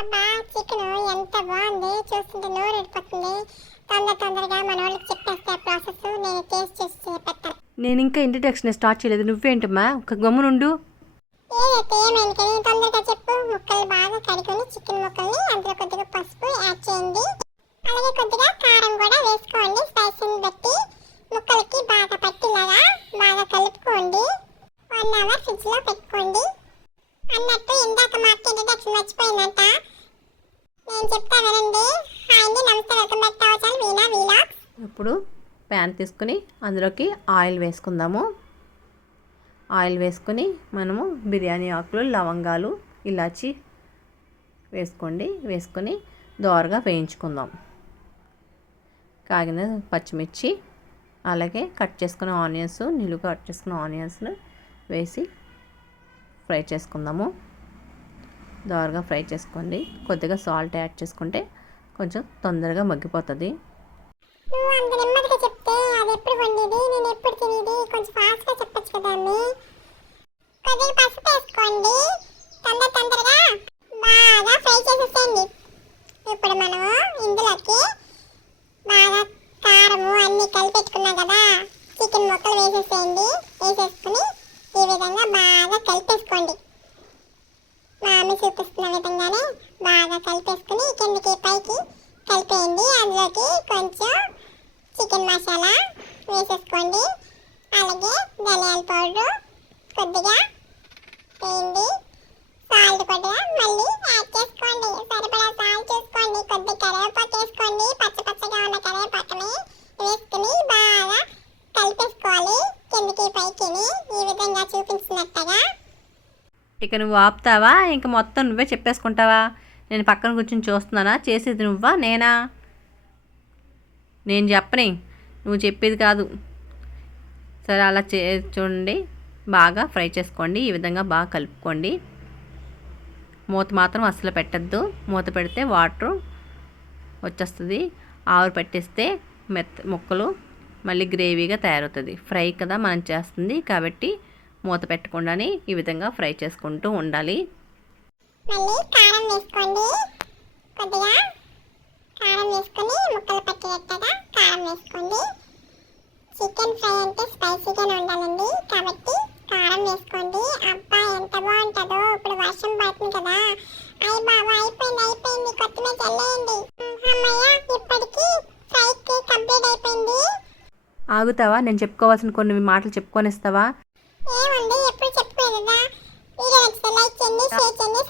అబ్బా చికెన్ ఎంత బాగుంది. చూస్తుంటే నోరు ఉడిపోతుంది తొందర తొందరగా మన వాళ్ళకి చెప్పేస్తే ప్రాసెస్ నేను టేస్ట్ చేసి చేపెట్టాను నేను ఇంకా ఇంట్రడక్షన్ స్టార్ట్ చేయలేదు. నువ్వేంటమ్మా? ఒక గమ్మునుండు ఏదైతే ఏమైంది కానీ తొందరగా చెప్పు. ముక్కలు బాగా కడుకొని చికెన్ ముక్కల్ని అందులో కొద్దిగా పసుపు యాడ్ చేయండి. అలాగే కొద్దిగా ఇందాక మా అక్క ఇంట్రడక్షన్ మర్చిపోయిందంట. నేను చెప్తా వినండి. హాయ్ అండి నమస్తే welcome back to our channel. Veena vlogs ఇప్పుడు ప్యాన్ తీసుకుని అందులోకి ఆయిల్ వేసుకుందాము. ఆయిల్ వేసుకొని మనము బిర్యానీ ఆకులు లవంగాలు ఇలాచి వేసుకోండి. వేసుకొని దోరగా వేయించుకుందాం. కాగిన పచ్చిమిర్చి అలాగే కట్ చేసుకున్న ఆనియన్స్ నిలువు కట్ చేసుకున్న ఆనియన్స్ని వేసి ఫ్రై చేసుకుందాము. దోరగా ఫ్రై చేసుకోండి. కొద్దిగా సాల్ట్ యాడ్ చేసుకుంటే కొంచెం తొందరగా మగ్గిపోతుంది. తొందరగా ఇప్పుడు మనం ఇందులోకి బాగా కారము కలిపెట్టుకున్నాం కదా? చికెన్ ముక్కలు వేసేసేయండి. వేసేసుకుని ఈ విధంగా బాగా కలిపేసుకోండి. చూపిస్తున్న విధంగానే బాగా కలిపేసుకుని కిందకి పైకి కలిపేయండి. అందులోకి కొంచెం చికెన్ మసాలా వేసేసుకోండి. అలాగే ధనియాల పౌడర్ కొద్దిగా వేయండి. సాల్ట్ కొద్దిగా మళ్ళీ యాడ్ చేసుకోండి. సరిపడా సాల్ట్ చూసుకోండి కొద్ది కరివేపాకు వేసుకోండి. పచ్చ పచ్చగా ఉన్న కరివేపాకుని వేసుకుని బాగా కలిపేసుకోవాలి. కిందకి పైకిని ఈ విధంగా చూపించినట్టుగా ఇక నువ్వు ఆపుతావా? ఇంక మొత్తం నువ్వే చెప్పేసుకుంటావా? నేను పక్కన కూర్చొని చూస్తున్నానా? చేసేది నువ్వా? నేనా? నేను చెప్పని. నువ్వు చెప్పేది కాదు. సరే అలా చే చూడండి. బాగా ఫ్రై చేసుకోండి. ఈ విధంగా బాగా కలుపుకోండి. మూత మాత్రం అస్సలు పెట్టద్దు. మూత పెడితే వాటర్ వచ్చేస్తుంది. ఆవిరి పెట్టేస్తే మెత్త ముక్కలు మళ్ళీ గ్రేవీగా తయారవుతుంది. ఫ్రై కదా మనం చేస్తుంది కాబట్టి మూత పెట్టకుండానే ఈ విధంగా ఫ్రై చేసుకుంటూ ఉండాలి. మళ్ళీ కారం వేసుకోండి. కొద్దిగా కారం వేసుకొని ముక్కలు పట్టేటట్టుగా కారం వేసుకోండి. చికెన్ ఫ్రై అంటే స్పైసీగానే ఉండాలండి. కాబట్టి కారం వేసుకోండి. అబ్బా ఎంత బాగుంటుందో. ఇప్పుడు వర్షం పడుతుంది కదా. అయ్యి బాబా అయిపోయింది అయిపోయింది. కొత్తిమీర చల్లేయండి. అమ్మయ్య ఇప్పటికి ఫ్రై కంప్లీట్ అయిపోయింది. ఆగుతావా? నేను చెప్పుకోవాల్సిన కొన్ని మాటలు చెప్పుకొనిస్తావా? ఏముంది? ఎప్పుడు చెప్పుకోలేదా వీడియో నచ్చితే లైక్ చేయండి షేర్ చేయండి